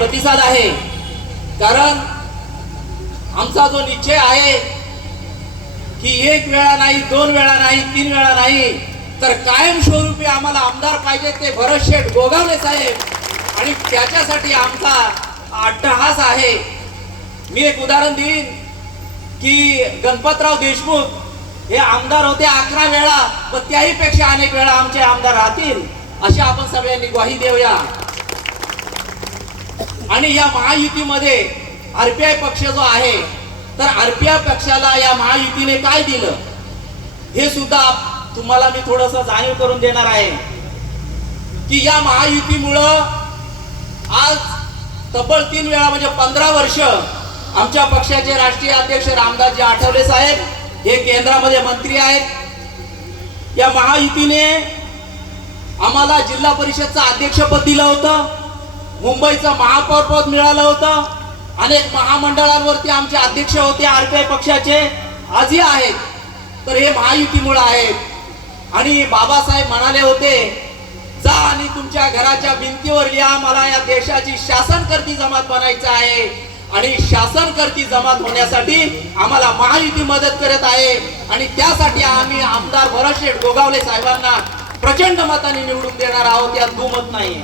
प्रतिसाद आहे. कारण आमचा जो निश्चय आहे की एक वेळा नाही दोन वेळा नाही तीन वेळा नाही तर कायमस्वरूपी आम्हाला आमदार पाहिजे ते भरत शेठ गोगावले साहेब. आणि त्याच्यासाठी आमचा अट्टहास आहे. मी एक उदाहरण देईन की गणपतराव देशमुख हे आमदार होते अकरा वेळा पण त्याही पेक्षा अनेक वेळा आमचे आमदार राहतील. अशी आपण सगळ्यांनी ग्वाही देऊया. आणि या महायुतीमध्ये आरपीआय पक्ष जो आहे तर आरपीआय पक्षाला या महायुतीने काय दिलं? हे सुद्धा तुम्हाला मी थोडस जाणीव करून देणार आहे. की या महायुतीमुळं आज तब्बल तीन वेळा म्हणजे पंधरा वर्ष आमच्या पक्षाचे राष्ट्रीय अध्यक्ष रामदासजी आठवले साहेब हे केंद्रामध्ये मंत्री आहेत. या महायुतीने आम्हाला जिल्हा परिषदचं अध्यक्षपद दिलं होतं. मुंबईचं महापौर पद मिळालं होतं. अनेक महामंडळांवरती आमचे अध्यक्ष होते आर के आय पक्षाचे. आजही आहेत. तर हे महायुतीमुळं आहेत. आणि बाबासाहेब म्हणाले होते जा आणि तुमच्या घराच्या भिंतीवर लिहा मला या देशाची शासनकर्ती जमात बनायचं आहे. आणि शासनकर्ती जमात होण्यासाठी आम्हाला महायुती मदत करत आहे. आणि त्यासाठी आम्ही आमदार भरतशेठ गोगावले साहेबांना प्रचंड मताने निवडून देणार आहोत. यात दुमत नाही